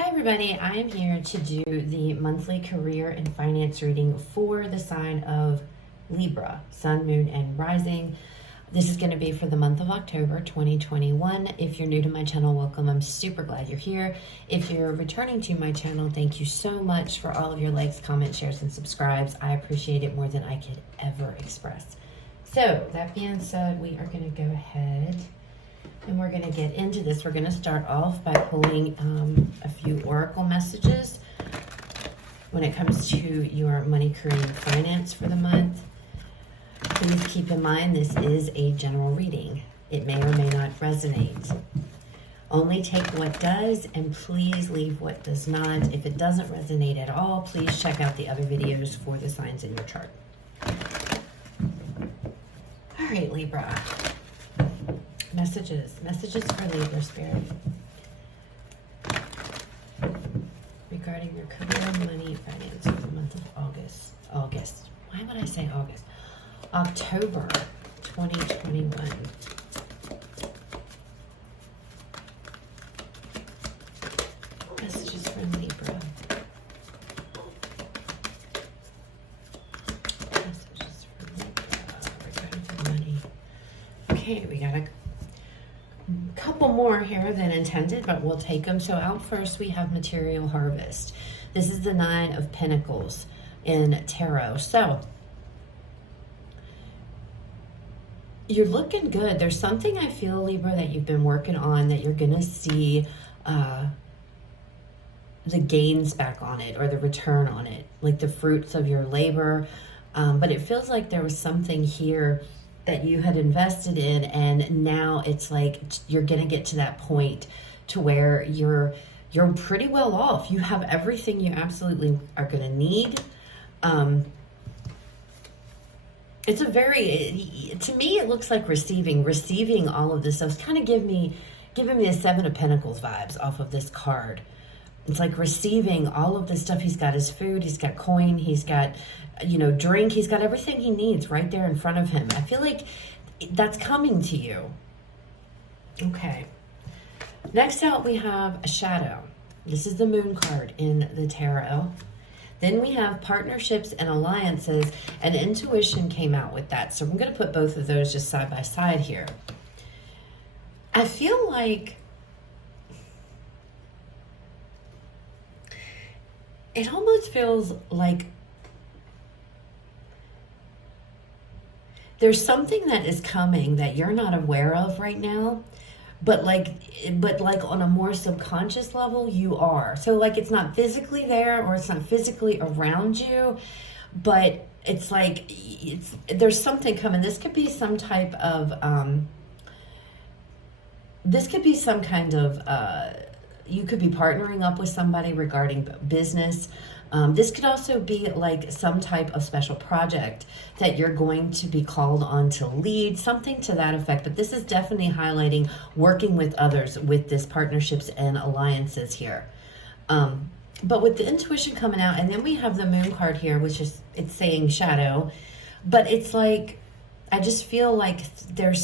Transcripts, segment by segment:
Hi everybody, I am here to do the monthly career and finance reading for the sign of Libra, Sun, Moon, and Rising. This is going to be for the month of October 2021. If you're new to my channel, welcome. I'm super glad you're here. If you're returning to my channel, thank you so much for all of your likes, comments, shares, and subscribes. I appreciate it more than I could ever express. So that being said, we are going to go ahead and we're going to get into this. We're going to start off by pulling a few oracle messages when it comes to your money, career, and finance for the month. Please keep in mind this is a general reading. It may or may not resonate. Only take what does and please leave what does not. If it doesn't resonate at all, please check out the other videos for the signs in your chart. All right, Libra. Messages for Libra Spirit regarding your career, money, finance for the month of August. Why would I say August? October 2021. Messages for Libra. Messages for Libra regarding your money. Okay, we got a couple more here than intended, but we'll take them. So out first we have material harvest. This is the 9 of Pentacles in tarot. So you're looking good. There's something I feel, Libra, that you've been working on that you're gonna see the gains back on it, or the return on it, like the fruits of your labor. But it feels like there was something here that you had invested in, and now it's like you're gonna get to that point to where you're pretty well off. You have everything you absolutely are gonna need. It's a very, to me it looks like receiving all of this stuff. It's kind of giving me the 7 of Pentacles vibes off of this card. It's like receiving all of this stuff. He's got his food, he's got coin, he's got, drink, he's got everything he needs right there in front of him. I feel like that's coming to you. Okay. Next out we have a shadow. This is the moon card in the tarot. Then we have partnerships and alliances, and intuition came out with that. So I'm going to put both of those just side by side here. I feel like it almost feels like there's something that is coming that you're not aware of right now, but like on a more subconscious level you are. So like it's not physically there, or it's not physically around you, but it's like there's something coming. This could be some type of you could be partnering up with somebody regarding business. This could also be like some type of special project that you're going to be called on to lead, something to that effect. But this is definitely highlighting working with others with this partnerships and alliances here. But with the intuition coming out, and then we have the moon card here, which is, it's saying shadow, but it's like, I just feel like I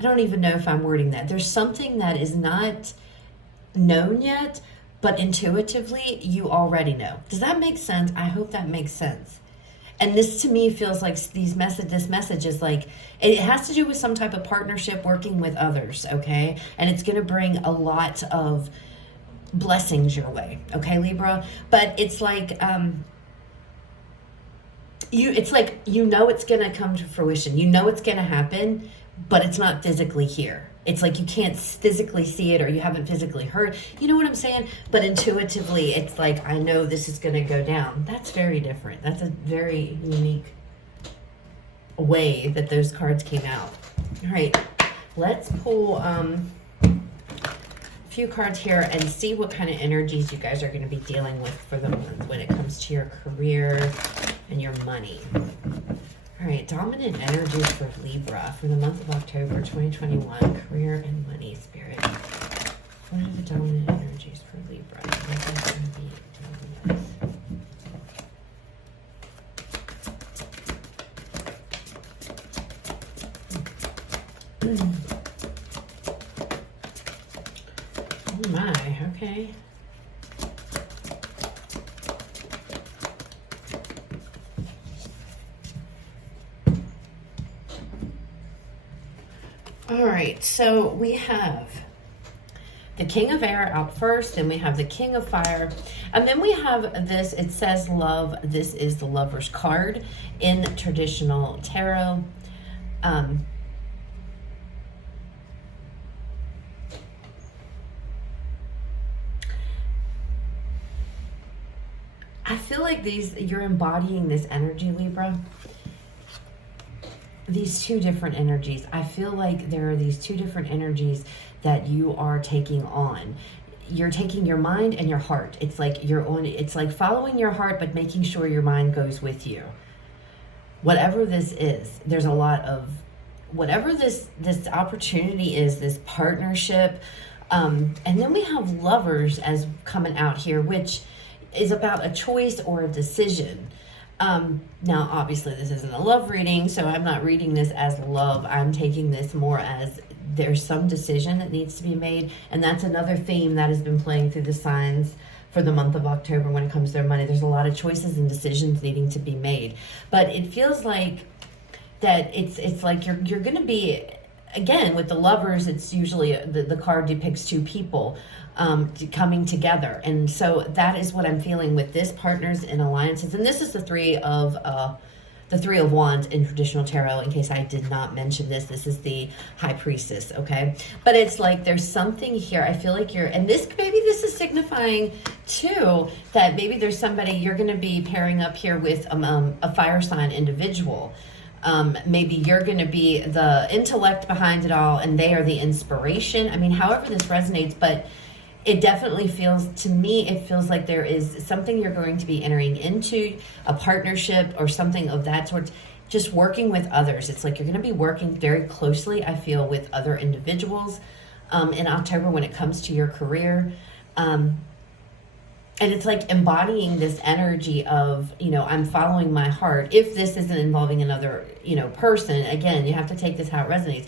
don't even know if I'm wording that. There's something that is not known yet, but intuitively you already know. Does that make sense? I hope that makes sense. And this to me feels like this message is like, it has to do with some type of partnership, working with others, okay? And it's going to bring a lot of blessings your way, okay, Libra? But it's like, it's going to come to fruition. It's going to happen, but it's not physically here. It's like you can't physically see it, or you haven't physically heard. You know what I'm saying? But intuitively, it's like, I know this is going to go down. That's very different. That's a very unique way that those cards came out. All right, let's pull a few cards here and see what kind of energies you guys are going to be dealing with for the month when it comes to your career and your money. All right, dominant energies for Libra for the month of October 2021, career and money, Spirit. What are the dominant energies for Libra? What is that going to be dealing with? Oh my, okay. All right, so we have the King of Air out first, then we have the King of Fire, and then we have this, it says love. This is the Lover's card in traditional tarot. I feel like you're embodying this energy, Libra. These two different energies. I feel like there are these two different energies that you are taking on. You're taking your mind and your heart. It's like it's like following your heart, but making sure your mind goes with you. Whatever this is, there's a lot of, whatever this opportunity is, this partnership. And then we have Lovers as coming out here, which is about a choice or a decision. Now, obviously, this isn't a love reading, so I'm not reading this as love. I'm taking this more as there's some decision that needs to be made, and that's another theme that has been playing through the signs for the month of October when it comes to their money. There's a lot of choices and decisions needing to be made, but it feels like that it's like you're going to be, again, with the Lovers, it's usually the card depicts two people coming together, and so that is what I'm feeling with this, partners and alliances. And this is the three of Wands in traditional tarot. In case I did not mention this is the High Priestess. Okay, but it's like there's something here. I feel like and this, maybe this is signifying too that maybe there's somebody you're going to be pairing up here with a fire sign individual. Maybe you're going to be the intellect behind it all and they are the inspiration. I mean, however this resonates, but it definitely feels, to me, it feels like there is something you're going to be entering into, a partnership or something of that sort, just working with others. It's like you're going to be working very closely, I feel, with other individuals in October when it comes to your career. And it's like embodying this energy of, I'm following my heart. If this isn't involving another, person, again, you have to take this how it resonates.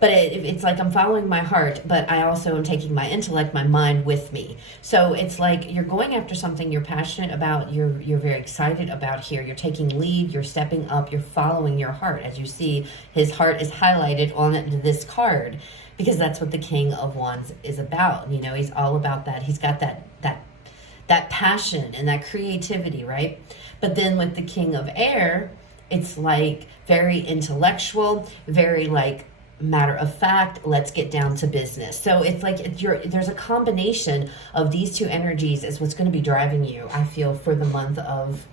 But it's like I'm following my heart, but I also am taking my intellect, my mind with me. So it's like you're going after something you're passionate about, you're very excited about here. You're taking lead, you're stepping up, you're following your heart. As you see, his heart is highlighted on this card because that's what the King of Wands is about. He's all about that. He's got that passion and that creativity, right? But then with the King of Air, it's like very intellectual, very like matter of fact, let's get down to business. So it's like there's a combination of these two energies is what's going to be driving you, I feel, for the month of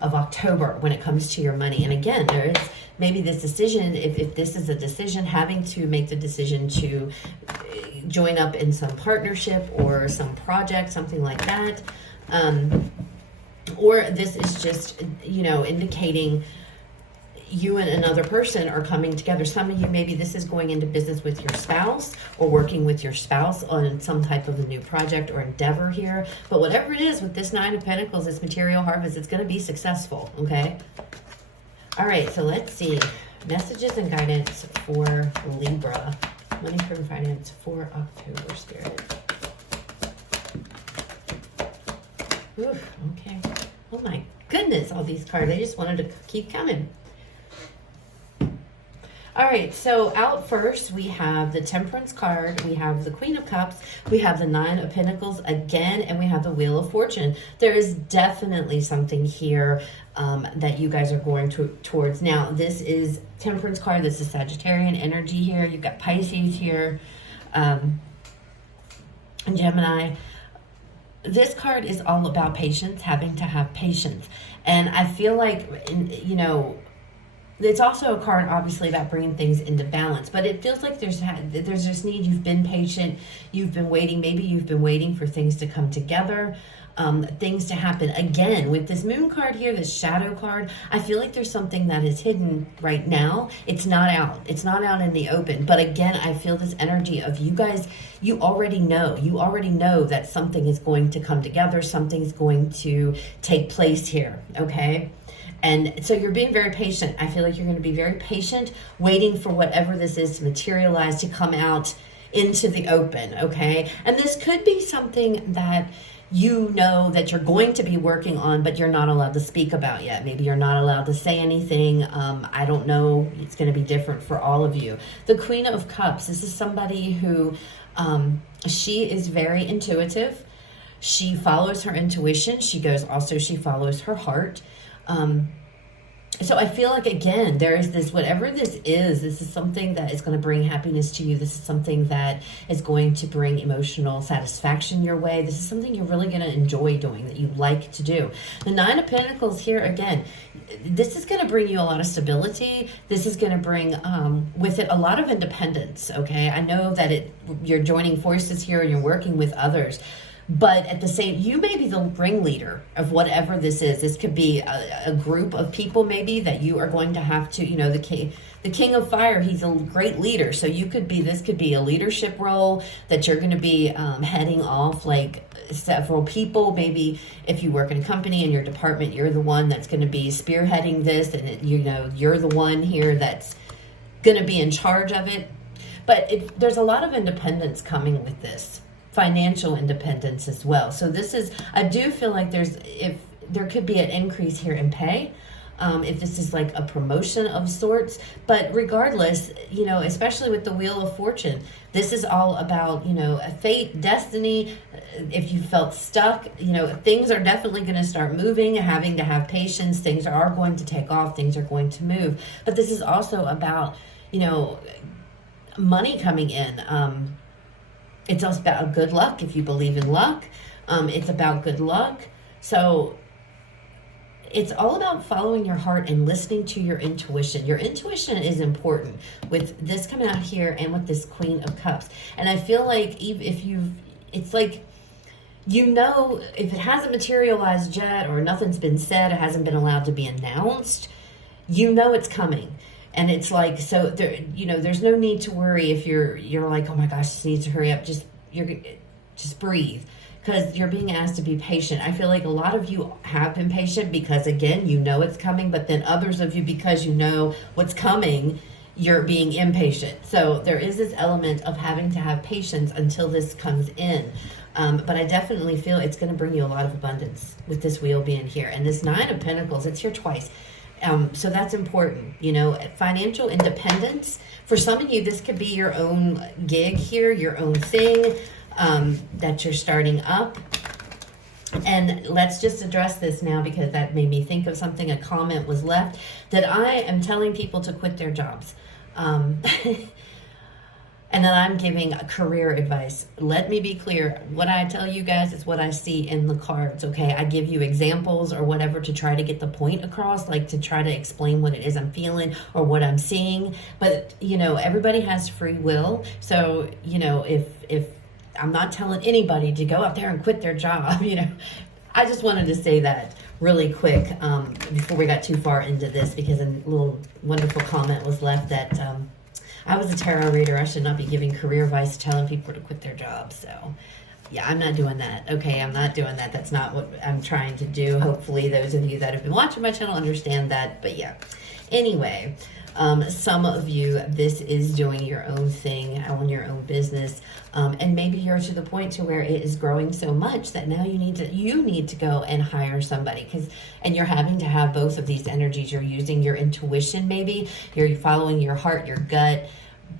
October when it comes to your money. And again, there is maybe this decision, if this is a decision, having to make the decision to join up in some partnership or some project, something like that. Or this is just, indicating you and another person are coming together. Some of you, maybe this is going into business with your spouse or working with your spouse on some type of a new project or endeavor here. But whatever it is with this Nine of Pentacles, this material harvest, it's going to be successful, okay? All right, so let's see. Messages and guidance for Libra. Money, career, and finance for October, Spirit. Ooh, okay. Oh my goodness, all these cards. I just wanted to keep coming. All right, so out first, we have the Temperance card, we have the Queen of Cups, we have the Nine of Pentacles again, and we have the Wheel of Fortune. There is definitely something here that you guys are going towards. Now, this is Temperance card, this is Sagittarian energy here. You've got Pisces here, and Gemini. This card is all about patience, having to have patience. And I feel like, it's also a card, obviously, about bringing things into balance, but it feels like there's this need. You've been patient. You've been waiting. Maybe you've been waiting for things to come together, things to happen. Again, with this Moon card here, this Shadow card, I feel like there's something that is hidden right now. It's not out. It's not out in the open. But again, I feel this energy of you guys, you already know. You already know that something is going to come together. Something's going to take place here, okay? And so you're being very patient. I feel like you're going to be very patient, waiting for whatever this is to materialize, to come out into the open, okay? And this could be something that you know that you're going to be working on, but you're not allowed to speak about yet. Maybe you're not allowed to say anything. I don't know. It's going to be different for all of you. The Queen of Cups, this is somebody who, she is very intuitive. She follows her intuition. She follows her heart. So I feel like, again, there is this, whatever this is something that is going to bring happiness to you. This is something that is going to bring emotional satisfaction your way. This is something you're really going to enjoy doing, that you like to do. The Nine of Pentacles here, again, this is going to bring you a lot of stability. This is going to bring with it a lot of independence, okay? I know that you're joining forces here and you're working with others. But at the same, you may be the ringleader of whatever this is. This could be a group of people maybe that you are going to have to, the king of fire, he's a great leader. So this could be a leadership role that you're going to be heading off like several people. Maybe if you work in a company in your department, you're the one that's going to be spearheading this, and you're the one here that's going to be in charge of it. But there's a lot of independence coming with this. Financial independence as well. So I do feel like there could be an increase here in pay, if this is like a promotion of sorts. But regardless, especially with the Wheel of Fortune, this is all about, fate, destiny. If you felt stuck, things are definitely going to start moving, having to have patience. Things are going to take off. Things are going to move. But this is also about, money coming in. It's also about good luck, if you believe in luck. It's about good luck. So it's all about following your heart and listening to your intuition. Your intuition is important with this coming out here and with this Queen of Cups. And I feel like it's like, if it hasn't materialized yet or nothing's been said, it hasn't been allowed to be announced, it's coming. And it's like, so there, there's no need to worry if you're like, oh my gosh, this needs to hurry up. Just breathe, because you're being asked to be patient. I feel like a lot of you have been patient because, again, it's coming, but then others of you, because you know what's coming, you're being impatient. So there is this element of having to have patience until this comes in. But I definitely feel it's going to bring you a lot of abundance with this wheel being here. And this Nine of Pentacles, it's here twice. So that's important, financial independence. For some of you, this could be your own gig here, your own thing that you're starting up. And let's just address this now, because that made me think of something. A comment was left that I am telling people to quit their jobs. And then I'm giving career advice. Let me be clear. What I tell you guys is what I see in the cards, okay? I give you examples or whatever to try to get the point across, like to try to explain what it is I'm feeling or what I'm seeing. But, everybody has free will. So, if I'm not telling anybody to go out there and quit their job, I just wanted to say that really quick before we got too far into this, because a little wonderful comment was left that I was a tarot reader. I should not be giving career advice, telling people to quit their jobs. So, yeah, I'm not doing that. Okay, I'm not doing that. That's not what I'm trying to do. Hopefully, those of you that have been watching my channel understand that. But yeah, anyway, some of you, this is doing your own thing, on your own business, and maybe you're to the point to where it is growing so much that now you need to go and hire somebody, and you're having to have both of these energies. You're using your intuition, maybe you're following your heart, your gut,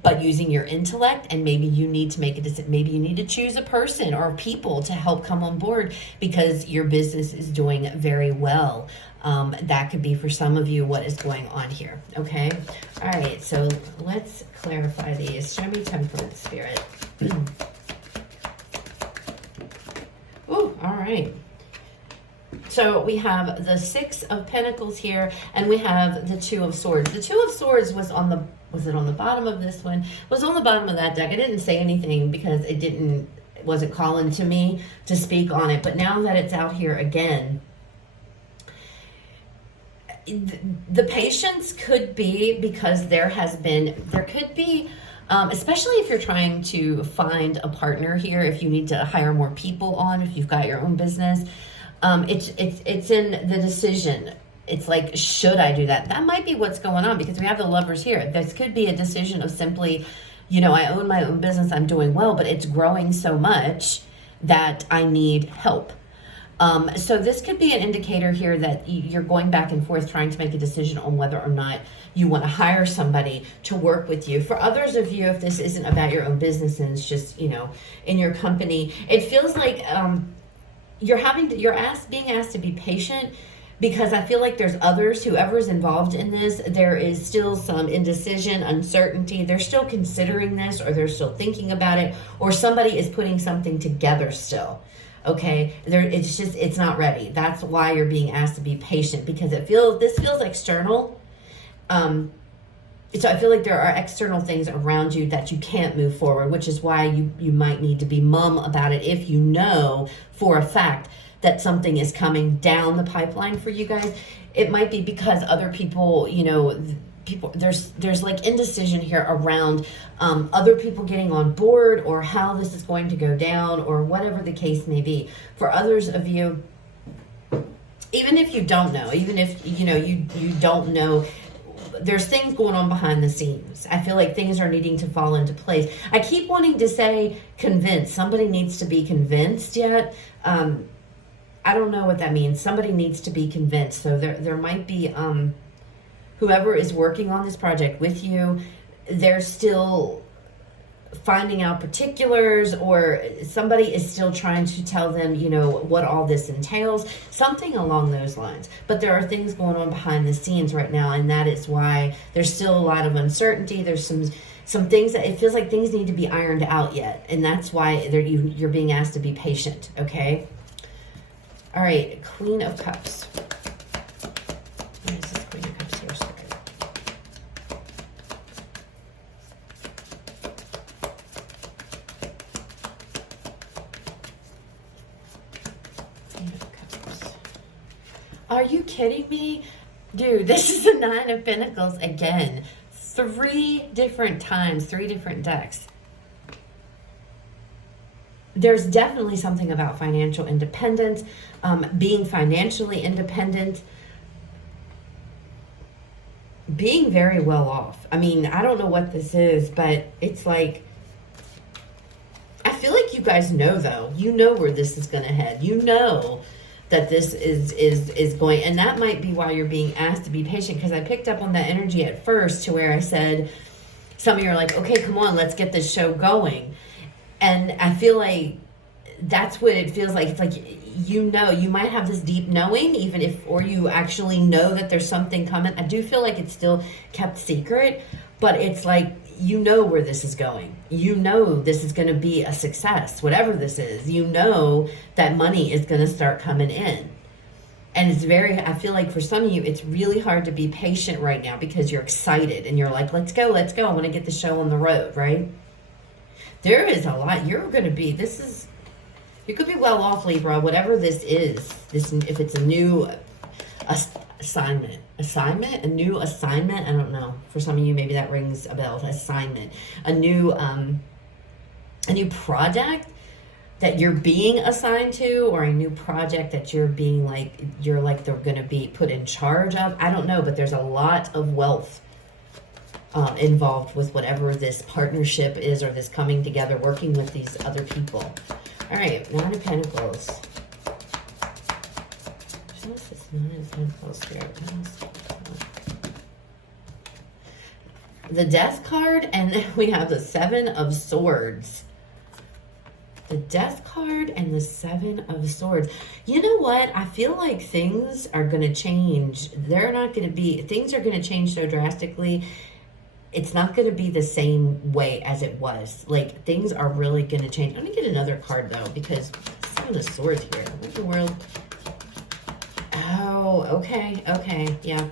but using your intellect, and maybe you need to make a decision. Maybe you need to choose a person or people to help come on board because your business is doing very well. That could be for some of you what is going on here. Okay. All right. So let's clarify these. Show me Temperance, Spirit. Oh, all right. So we have the Six of Pentacles here, and we have the Two of Swords. The Two of Swords was it on the bottom of this one? It was on the bottom of that deck. I didn't say anything because it wasn't calling to me to speak on it. But now that it's out here again, the patience could be because there could be, especially if you're trying to find a partner here, if you need to hire more people on, if you've got your own business, it's in the decision. It's like, should I do that? That might be what's going on, because we have the Lovers here. This could be a decision of simply, I own my own business, I'm doing well, but it's growing so much that I need help. So this could be an indicator here that you're going back and forth trying to make a decision on whether or not you want to hire somebody to work with you. For others of you, if this isn't about your own business and it's just, in your company, it feels like you're being asked to be patient, because I feel like there's others, whoever's involved in this, there is still some indecision, uncertainty. They're still considering this, or they're still thinking about it, or somebody is putting something together still. Okay, it's not ready. That's why you're being asked to be patient, because this feels external. So I feel like there are external things around you that you can't move forward, which is why you might need to be mum about it if you know for a fact that something is coming down the pipeline for you guys. It might be because other people, there's like indecision here around other people getting on board, or how this is going to go down, or whatever the case may be. For others of you, even if you don't know, even if you don't know, there's things going on behind the scenes. I feel like things are needing to fall into place. I keep wanting to say convinced. Somebody needs to be convinced yet. I don't know what that means. Somebody needs to be convinced. So there might be whoever is working on this project with you, they're still finding out particulars, or somebody is still trying to tell them, what all this entails, something along those lines. But there are things going on behind the scenes right now, and that is why there's still a lot of uncertainty. There's some things that it feels like things need to be ironed out yet, and that's why you're being asked to be patient, okay? All right, Queen of Cups. Where is this Queen of Cups here? Queen of Cups. Are you kidding me? Dude, this is the Nine of Pentacles again. 3 different times, 3 different decks. There's definitely something about financial independence, being financially independent, being very well off. I mean, I don't know what this is, but it's like, I feel like you guys know, though. You know where this is going to head. You know that this is going, and that might be why you're being asked to be patient, because I picked up on that energy at first, to where I said, some of you are like, okay, come on, let's get this show going. And I feel like that's what it feels like. It's like, you might have this deep knowing, or you actually know that there's something coming. I do feel like it's still kept secret, but it's like, where this is going. This is going to be a success, whatever this is. That money is going to start coming in. And I feel like for some of you, it's really hard to be patient right now, because you're excited and you're like, let's go. I want to get the show on the road, right? There is a lot. You could be well off, Libra, whatever this is. If it's a new assignment, a new assignment, I don't know. For some of you, maybe that rings a bell. Assignment, a new project that you're being assigned to, or a new project that you're they're going to be put in charge of. I don't know, but there's a lot of wealth involved with whatever this partnership is, or this coming together, working with these other people. All right, Nine of Pentacles. What's this Nine of Pentacles here? The Death card, and then we have the Seven of Swords. The Death card and the Seven of Swords. You know what? I feel like things are going to change. Things are going to change so drastically. It's not going to be the same way as it was. Like, things are really going to change. Let me get another card, though, because Seven of Swords here. What in the world? Oh, okay, yeah.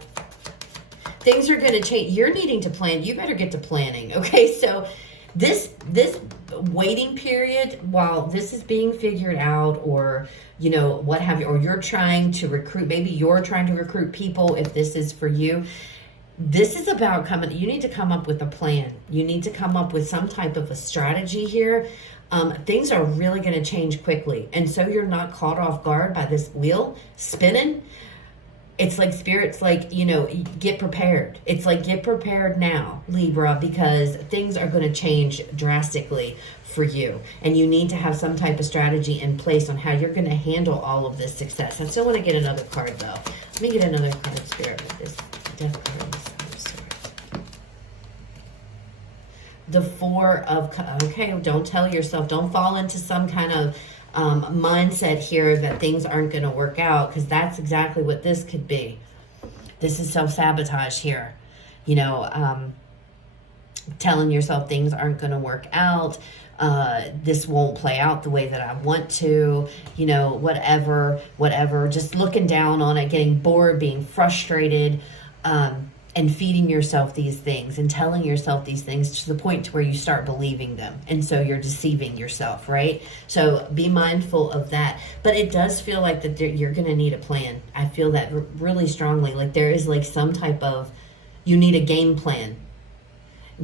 Things are going to change. You're needing to plan. You better get to planning, okay? So this waiting period, while this is being figured out, or, what have you, or you're trying to recruit, maybe you're trying to recruit people, if this is for you. This is about you need to come up with a plan. You need to come up with some type of a strategy here. Things are really going to change quickly. And so you're not caught off guard by this wheel spinning. It's like Spirit's like, get prepared. It's like, get prepared now, Libra, because things are going to change drastically for you. And you need to have some type of strategy in place on how you're going to handle all of this success. I still want to get another card, though. Let me get another card, Spirit, with this Death card. The Four of, okay, don't tell yourself, don't fall into some kind of mindset here that things aren't going to work out, because that's exactly what this could be. This is self-sabotage here. Telling yourself things aren't going to work out. This won't play out the way that I want to, whatever. Just looking down on it, getting bored, being frustrated, and feeding yourself these things and telling yourself these things to the point to where you start believing them. And so you're deceiving yourself, right? So be mindful of that. But it does feel like that you're going to need a plan. I feel that really strongly. Like there is like some type of, you need a game plan.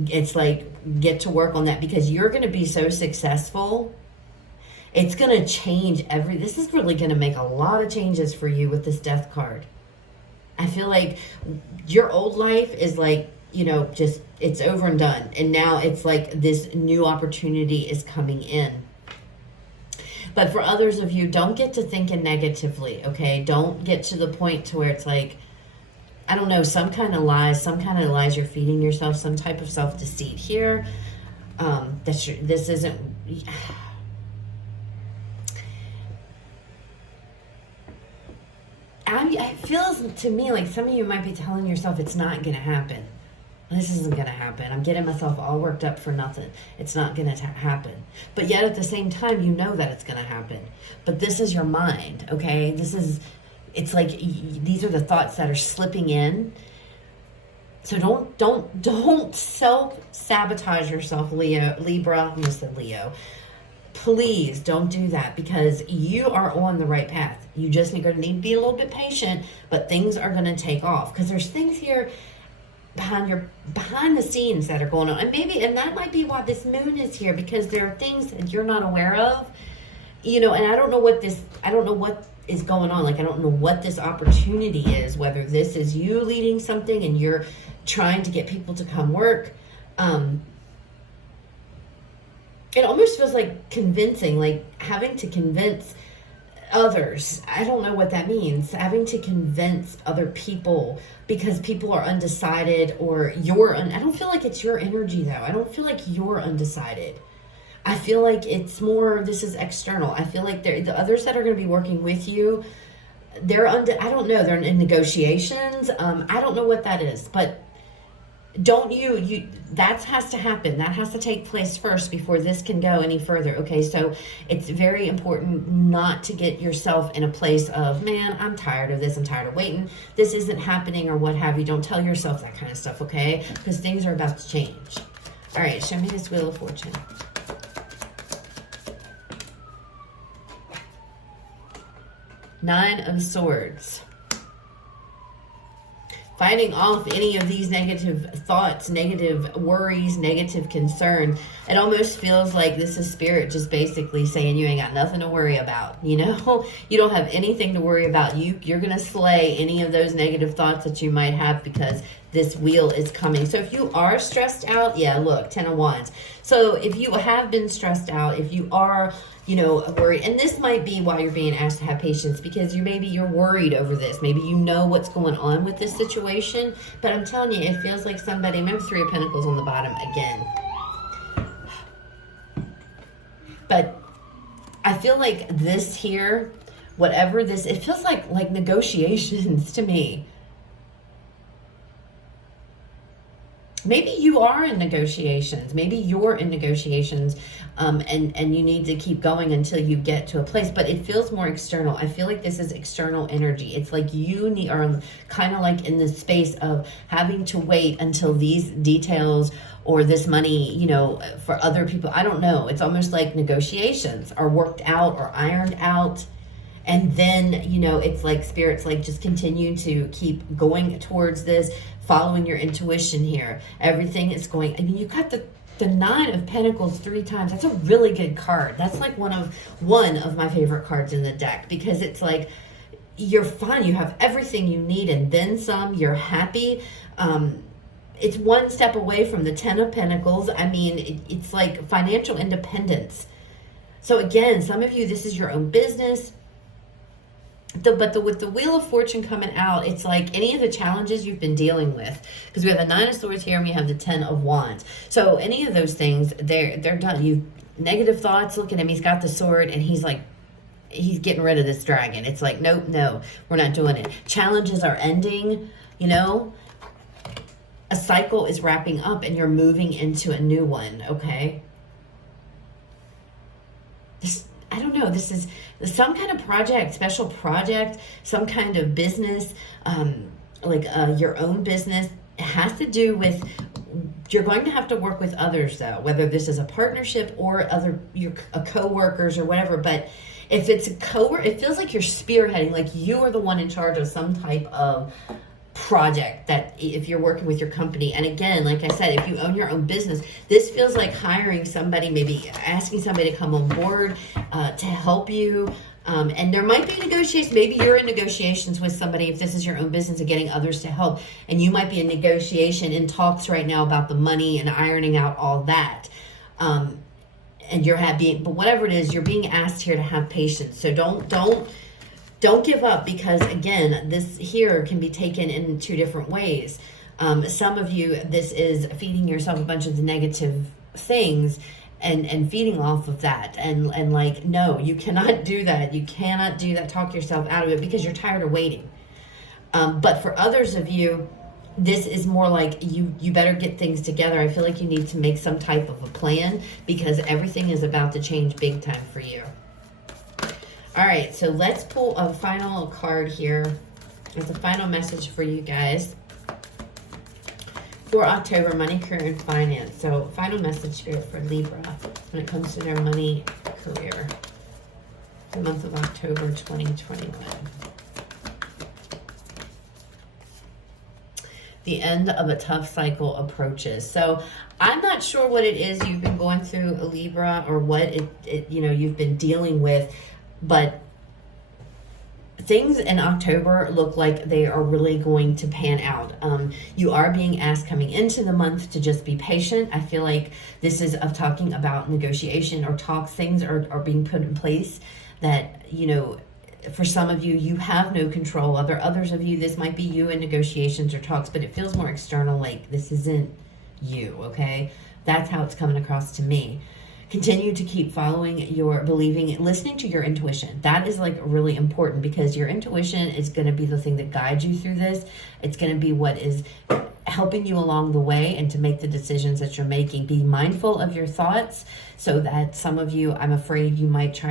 It's like, get to work on that, because you're going to be so successful. It's going to change this is really going to make a lot of changes for you with this Death card. I feel like your old life is like, just, it's over and done. And now it's like this new opportunity is coming in. But for others of you, don't get to thinking negatively, okay? Don't get to the point to where it's like, I don't know, some kind of lies you're feeding yourself, some type of self-deceit here. This isn't... It feels to me like some of you might be telling yourself it's not going to happen. This isn't going to happen. I'm getting myself all worked up for nothing. It's not going to happen. But yet at the same time, you know that it's going to happen. But this is your mind, okay? It's like these are the thoughts that are slipping in. So don't self-sabotage yourself, Libra. I'm going to say Leo. Please don't do that, because you are on the right path. You just going to need to be a little bit patient, but things are going to take off, because there's things here behind the scenes that are going on. And that might be why this moon is here, because there are things that you're not aware of, and I don't know what is going on. Like, I don't know what this opportunity is, whether this is you leading something and you're trying to get people to come work. It almost feels like convincing, like having to convince others. I don't know what that means. Having to convince other people because people are undecided, or I don't feel like it's your energy though. I don't feel like you're undecided. I feel like it's more, this is external. I feel like the others that are going to be working with you, I don't know, they're in negotiations. I don't know what that is, but that has to happen. That has to take place first before this can go any further. Okay, so it's very important not to get yourself in a place of, man, I'm tired of this. I'm tired of waiting. This isn't happening, or what have you. Don't tell yourself that kind of stuff, okay? Because things are about to change. All right, show me this Wheel of Fortune. Nine of Swords. Fighting off any of these negative thoughts, negative worries, negative concern. It almost feels like this is Spirit just basically saying you ain't got nothing to worry about. You don't have anything to worry about. You're going to slay any of those negative thoughts that you might have, because this wheel is coming. So if you are stressed out, yeah, look, 10 of Wands. So if you have been stressed out, if you are worried, and this might be why you're being asked to have patience, because maybe you're worried over this. Maybe you know what's going on with this situation, but I'm telling you, it feels like somebody, maybe Three of Pentacles on the bottom again. But I feel like this here, whatever this, it feels like negotiations to me. Maybe you are in negotiations. Maybe you're in negotiations, and you need to keep going until you get to a place. But it feels more external. I feel like this is external energy. It's like you are kind of like in the space of having to wait until these details or this money, for other people. I don't know. It's almost like negotiations are worked out or ironed out. And then, it's like Spirit's like, just continue to keep going towards this, following your intuition here. Everything is going, you got the Nine of Pentacles 3 times. That's a really good card. That's like one of my favorite cards in the deck, because it's like, you're fine. You have everything you need and then some. You're happy. It's one step away from the 10 of Pentacles. I mean, it's like financial independence. So again, some of you, this is your own business. With the Wheel of Fortune coming out, it's like any of the challenges you've been dealing with. Because we have the 9 of Swords here and we have the 10 of Wands. So any of those things, they're done. You negative thoughts, look at him. He's got the sword and he's like, he's getting rid of this dragon. It's like, nope, no, we're not doing it. Challenges are ending, you know. A cycle is wrapping up and you're moving into a new one, okay? I don't know, this is some kind of project, special project, some kind of business, your own business. It has to do with, you're going to have to work with others though, whether this is a partnership or your co-workers or whatever. But if it's a co-worker, it feels like you're spearheading, like you are the one in charge of some type of project that if you're working with your company. And again, like I said, if you own your own business, this feels like hiring somebody, maybe asking somebody to come on board to help you. And there might be negotiations. Maybe you're in negotiations with somebody if this is your own business and getting others to help. And you might be in negotiation in talks right now about the money and ironing out all that. And you're happy, but whatever it is, you're being asked here to have patience. So don't give up, because again, this here can be taken in two different ways. Some of you, this is feeding yourself a bunch of the negative things and feeding off of that. And like, no, you cannot do that. You cannot do that. Talk yourself out of it because you're tired of waiting. But for others of you, this is more like you better get things together. I feel like you need to make some type of a plan because everything is about to change big time for you. All right, so let's pull a final card here. It's a final message for you guys for October, money, career, and finance. So final message, Spirit, for Libra when it comes to their money, career, the month of October 2021. The end of a tough cycle approaches. So I'm not sure what it is you've been going through, Libra, or what you've been dealing with. But things in October look like they are really going to pan out. You are being asked coming into the month to just be patient. I feel like this is of talking about negotiation or talks. Things are being put in place that, for some of you, you have no control. Others of you, this might be you in negotiations or talks, but it feels more external, like this isn't you, okay? That's how it's coming across to me. Continue to keep following your believing, listening to your intuition. That is like really important because your intuition is going to be the thing that guides you through this. It's going to be what is helping you along the way and to make the decisions that you're making. Be mindful of your thoughts so that some of you, I'm afraid you might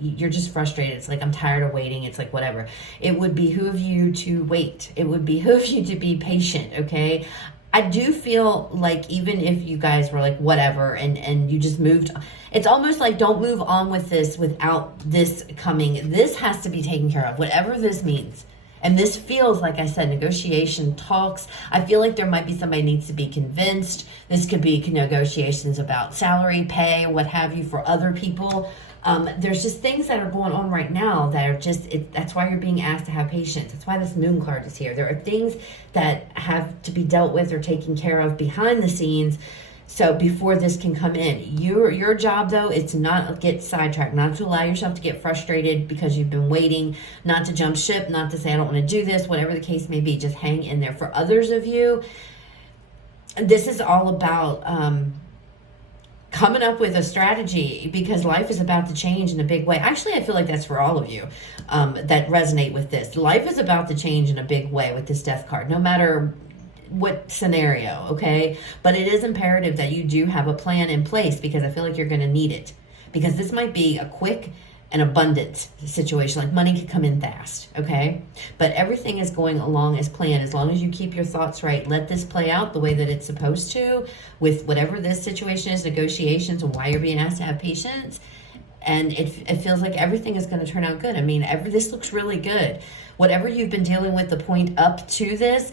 you're just frustrated. It's like, I'm tired of waiting. It's like, whatever. It would behoove you to wait. It would behoove you to be patient, okay? I do feel like even if you guys were like, whatever, and you just moved, it's almost like don't move on with this without this coming. This has to be taken care of, whatever this means. And this feels, like I said, negotiation, talks. I feel like there might be somebody needs to be convinced. This could be negotiations about salary, pay, what have you for other people. There's just things that are going on right now that are just, that's why you're being asked to have patience. That's why this moon card is here. There are things that have to be dealt with or taken care of behind the scenes. So before this can come in, your job though, is to not get sidetracked, not to allow yourself to get frustrated because you've been waiting, not to jump ship, not to say, I don't want to do this, whatever the case may be, just hang in there. For others of you, this is all about, coming up with a strategy because life is about to change in a big way. Actually, I feel like that's for all of you that resonate with this. Life is about to change in a big way with this death card, no matter what scenario, okay? But it is imperative that you do have a plan in place because I feel like you're going to need it. Because this might be a quick and abundant situation, like money could come in fast, okay? But everything is going along as planned. As long as you keep your thoughts right, let this play out the way that it's supposed to with whatever this situation is, negotiations, and why you're being asked to have patience. And it feels like everything is going to turn out good. I mean, this looks really good. Whatever you've been dealing with the point up to this,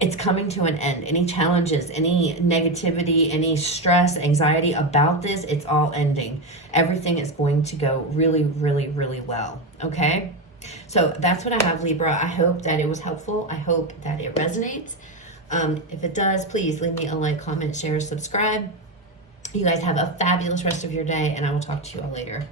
it's coming to an end. Any challenges, any negativity, any stress, anxiety about this, it's all ending. Everything is going to go really, really, really well, okay? So that's what I have, Libra. I hope that it was helpful. I hope that it resonates. If it does, please leave me a like, comment, share, subscribe. You guys have a fabulous rest of your day, and I will talk to you all later.